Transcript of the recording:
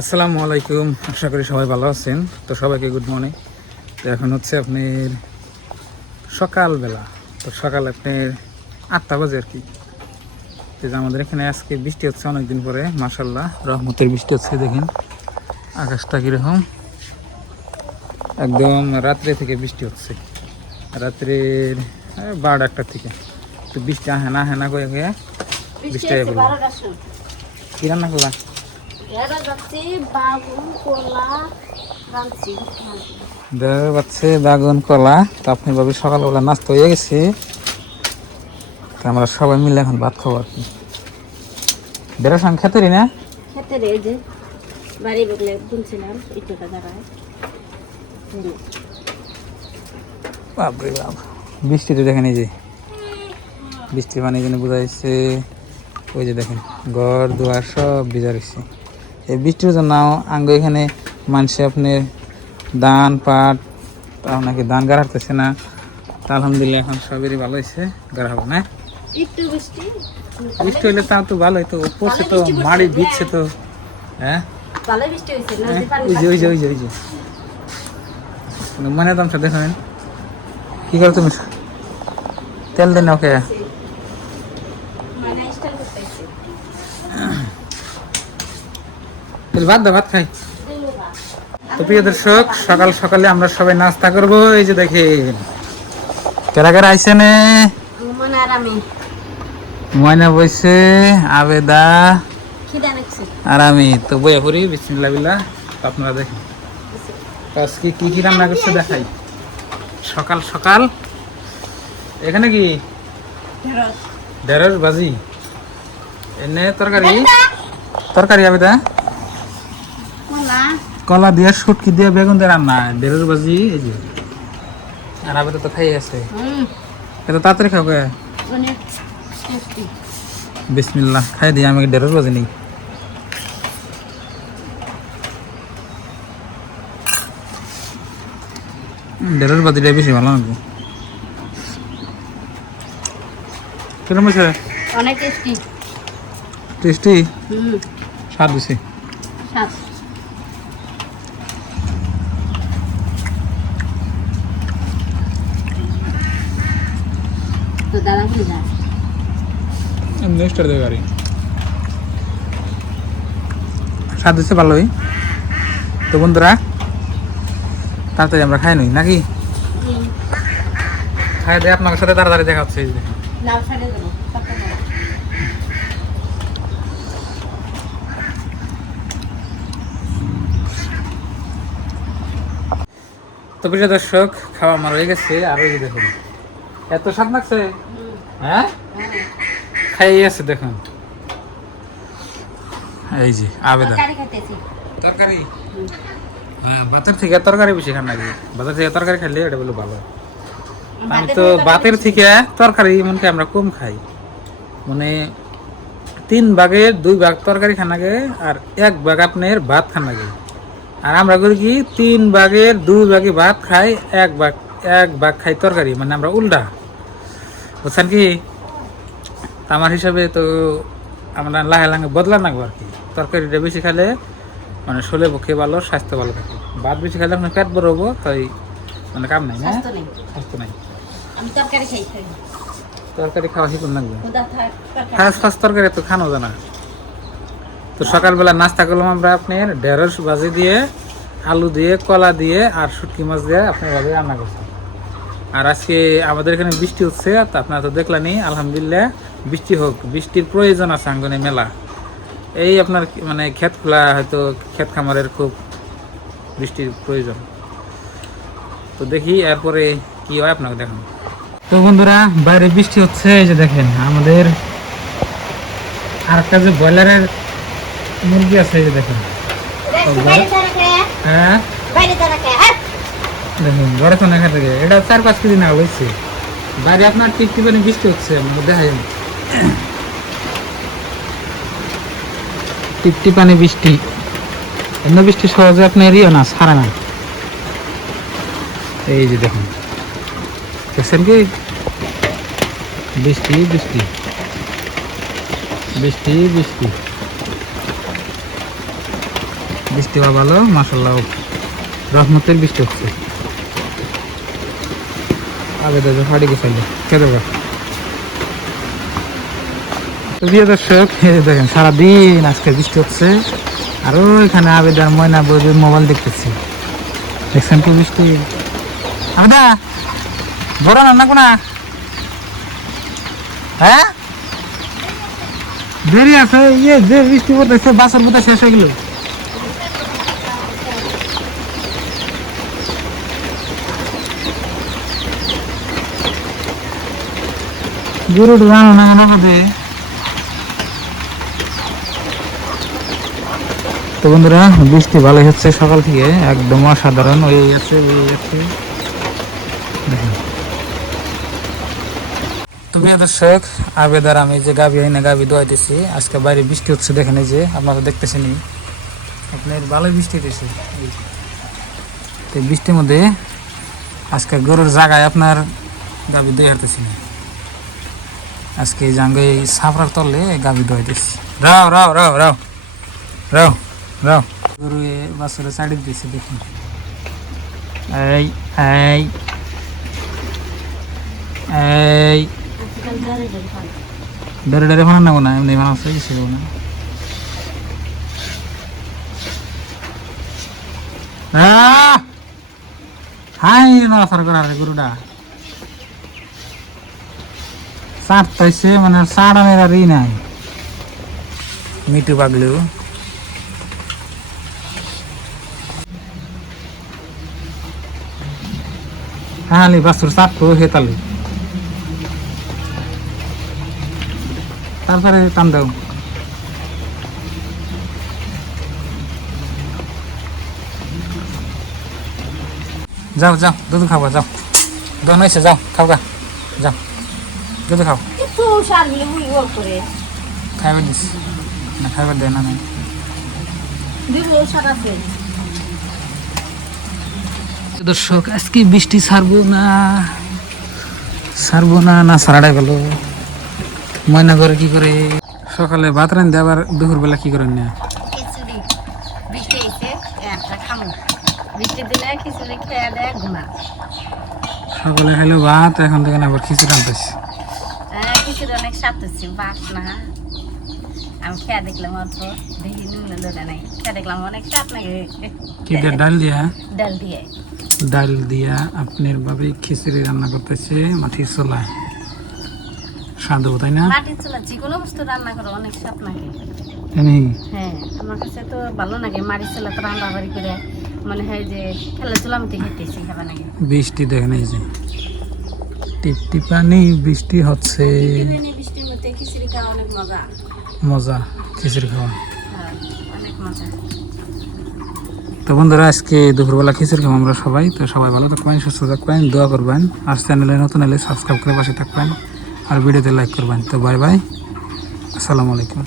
আসসালামু আলাইকুম, আশা করি সবাই ভালো আছেন। তো সবাইকে গুড মর্নিং। তো এখন হচ্ছে আপনার সকালবেলা, তো সকাল আপনার 8টা বাজে আর কি। তো যে আমাদের এখানে আজকে বৃষ্টি হচ্ছে অনেকদিন পরে, মাশাআল্লাহ রহমতের বৃষ্টি হচ্ছে। দেখেন আকাশটা কীরকম, একদম রাত্রে থেকে বৃষ্টি হচ্ছে, রাত্রের 12-1টার থেকে। তো বৃষ্টি হেনা হেনা করে গিয়ে বৃষ্টি হয়ে পড়লো। কী রান্না করলা? দেখা যাচ্ছে বাগুন কলা। তো আপনি ভাবে সকালবেলা নাস্তা হয়ে গেছে, তো আমরা সবাই মিলে এখন ভাত খাবো আর কি। বেড়ার সঙ্গে খেতে না খেতে রে যে বাড়ি বগলে বুনছিলাম ইটটা দাঁড়ায়। বাপরে বাপ, বৃষ্টিতে দেখেন এই যে বৃষ্টির পানি এখানে বোঝা যাচ্ছে। ওই যে দেখেন ঘর দুয়ার সব ভিজা রয়েছে এই বৃষ্টির জন্য। আঙ্গ এখানে মানুষে আপনার ধান পাট, আপনাকে ধান গাড়া হারতেছে না। তা আলহামদুলিল্লাহ এখন সবেরই ভালো হয়েছে, গাড়া হবে না। একটু বৃষ্টি বৃষ্টি হইলে তাও তো ভালো হইতো, পড়ছে তো মাড়ি ভিজছে তো। হ্যাঁ ভালো বৃষ্টি হয়েছে না? যে পানি ওই যে ওই যে ওই যে ওই যে মানে দামটা দেখেন কি করো তুমি, তেল দেন ওকে। মানে স্টাইল করতেছে ভাত দাও, ভাত খাই। তো প্রিয় দর্শক, সকাল সকালে আমরা সবাই নাস্তা করবো। এই যে দেখেন কারা কারা আইসেন। মনে আর আমি ময়না বইছে, আবেদা খিদা নাকছে আর আমি তো বইয়া পড়ি। বিসমিল্লাহ বিল্লাহ। তো আপনারা দেখেন আজকে কি কি রান্না করছে দেখাই। সকাল সকাল এখানে কি ঢেঁড়স ভাজি, এনে তরকারি তরকারি আবেদা কলা কলা দিয়ে শুটকি দিয়ে বেগুন দিয়ে রান্না, ঢেঁড়স ভাজি। এই যে আর আবেদা তো খাই আছে, এত তাড়াতাড়ি খাও গে। অনেক টেস্টি। বিসমিল্লাহ, খাই দিই। আমি ঢেঁড়স ভাজি নেই। ঢেঁড়স ভাজিটা বেশি ভালো লাগবে। কিরম হয়েছে? অনেক টেস্টি। টেস্টি, স্বাদ বেশি। স্বাদ তো দাদা ভুলে যায়। নেক্সট আর গাড়ি স্বাদ হচ্ছে ভালোই। তো বন্ধুরা তাড়াতাড়ি আমরা খাই নই নাকি? খাই দিয়ে আপনার সাথে তাড়াতাড়ি দেখা হচ্ছে। লাল সাইডে যাবো তো প্রিয় দর্শক, খাওয়া আমার হয়ে গেছে। আর ওই যে দেখুন এত স্বাদ লাগছে। হ্যাঁ খাই আছে দেখুন। এই যে আবেদন তরকারি খাইতেছি। তরকারি, হ্যাঁ ভাতের থেকে তরকারি বেশি খান নাকি? ভাতের থেকে তরকারি খাইলে এটা বলে ভালো। আমি তো ভাতের থেকে তরকারি এমনকি আমরা কম খাই, মানে 3/2 ভাগ তরকারি খান লাগে আর 1 ভাগ আপনার ভাত খান লাগে। আর আমরা করি কি 3/2 ভাগে ভাত খাই, 1 ভাগ খাই তরকারি, মানে আমরা উল্টা, বুঝছেন কি? আমার হিসাবে তো আমরা লাহে লাহে বদলা নাগবো আর কি। তরকারিটা বেশি খাইলে মানে শরীরের পক্ষে ভালো, স্বাস্থ্য ভালো থাকে। ভাত বেশি খাইলে আপনার পেট বড় হবো, তাই মানে কাম নাই না, স্বাস্থ্য নেই। স্বাস্থ্য নাই। আমি তরকারি খাই তরকারি খাওয়া শিখুন লাগবে। তরকারি ফার্স্ট ফার্স্ট তরকারি তো খানো জানা। তো সকালবেলা নাস্তা করলাম আমরা আপনার ঢেঁড়স ভাজি দিয়ে, আলু দিয়ে, কলা দিয়ে আর শুটকি মাছ দিয়ে আপনার ভাবে রান্না করছি। আর আজকে আমাদের এখানে বৃষ্টি হচ্ছে, তো আপনারা তো দেখলেনই। আলহামদুলিল্লাহ বৃষ্টি হোক, বৃষ্টির প্রয়োজন আছে আঙ্গনে মেলা। এই আপনার মানে ক্ষেত খোলা, হয়তো ক্ষেত খামারের খুব বৃষ্টির প্রয়োজন। তো দেখি এরপরে কি হয়, আপনাকে দেখুন। তো বন্ধুরা বাইরে বৃষ্টি হচ্ছে, এই যে দেখেন আমাদের আর একটা যে ব্রয়লারের মুরগি আছে, এই যে দেখেন। হ্যাঁ দেখুন ঘরে তো দেখা থেকে এটা 4-5 কেজি না হয়েছে। বাইরে আপনার টিপটিপানি বৃষ্টি হচ্ছে, আমাকে দেখা যায় টিপটিপানি বৃষ্টি। এমনি বৃষ্টি সহজে আপনার এরিও না, ছাড়ে না। এই যে দেখুন দেখছেন কি বৃষ্টি বৃষ্টি বৃষ্টি বৃষ্টি বৃষ্টি হওয়া ভালো, মাশাআল্লাহ রহমতের বৃষ্টি হচ্ছে। আগে দেখো ফাড়ি গেছিল কে দেবে। তো প্রিয় দর্শক, এই যে দেখেন সারাদিন আজকে বৃষ্টি হচ্ছে, আর ওইখানে আবেদার ময়না বসে মোবাইল দেখতেছি। দেখছেন কি বৃষ্টি? আবেদা বড় না কোনা, হ্যাঁ দেরি আছে। ইয়ে যে বৃষ্টি পড়তেছে বাসের বোধ শেষ হয়ে গেল। গরু রানো না হবে। তো বন্ধুরা, বৃষ্টি ভালোই হচ্ছে সকাল থেকে, একদম অসাধারণ। ওই আছে দেখেন। তো প্রিয় দর্শক, আবেদার আমি যে গাভী হয় না গাভী দোয়াই দিছি। আজকে বাইরে বৃষ্টি হচ্ছে, দেখেন এই যে আপনারা দেখতেছেন, আপনার ভালোই বৃষ্টি হইতেছে। তো বৃষ্টির মধ্যে আজকে গরুর জায়গায় আপনার গাভী দই হাঁটতেছি না। আজকে এই জাঙ্গে এই সাফরার তলে গাভী দোয়াই দিছি। রাও রাও রাও রাও রাও রাও গরু বাছরে চাড়ি দিয়েছে দেখুন। এই এই এই ডরে ডরে বানান না, এমনি বানাচ্ছে কিছু না। হাই নড়াচড়া করার গরুটা চারটাইছে, মানে চাড়ানের আর ই নাই। মিটু পাগলু হালি বাছুর চাপতো হেতালি, তারপরে টান দাও। যাও যাও দুধ খাবা, যাও দোন হয়েছে, যাও খাও গা, যাও দুধ খাও। খাইবার দিস না, খাইবার দেয় না। দর্শক, আজকে বৃষ্টি ছাড়বো না না সারাটাই গেল। ময়না করে কি করে সকালে ভাত রান্ধে, আবার দুপুর বেলা কি করেন না? সকালে খাইলো ভাত, এখন থেকে আবার খিচুড়ি রান্তেছি। অনেক স্বাদ হচ্ছে, বাস না আমি খেয়ে দেখলাম অত দেখি নাই, খেয়ে দেখলাম অনেক স্বাদ লাগে। কি দিয়ে? ডাল দিয়া? ডাল দিয়ে। ডাল দিয়া আপনার ভাবে খিচুড়ি রান্না করতেছে মাটির চুলায়, স্বাদ, তাই না? মাটির চুলা যে কোনো বস্তু রান্না করো অনেক স্বাদ লাগে। হ্যাঁ, আমার কাছে তো ভালো লাগে। মাটির চুলা তো রান্না বাড়ি করে মনে হয় যে খেলা চুলা মতো খেতেছি, খাবার লাগে। বৃষ্টি দেখেন, এই যে টিপটিপানি বৃষ্টি হচ্ছে। বৃষ্টির মধ্যে খিচুড়ি খাওয়া অনেক মজা। মজা খিচুড়ি খাওয়া, অনেক মজা। তো বন্ধুরা, আজকে দুপুরবেলা খিচুড়ি খাবো আমরা সবাই। তো সবাই ভালো থাকবেন, সুস্থ থাকবেন, দোয়া করবেন। আর চ্যানেলে নতুন হলে সাবস্ক্রাইব করে পাশে থাকবেন, আর ভিডিওতে লাইক করবেন। তো বাই বাই, আসসালামু আলাইকুম।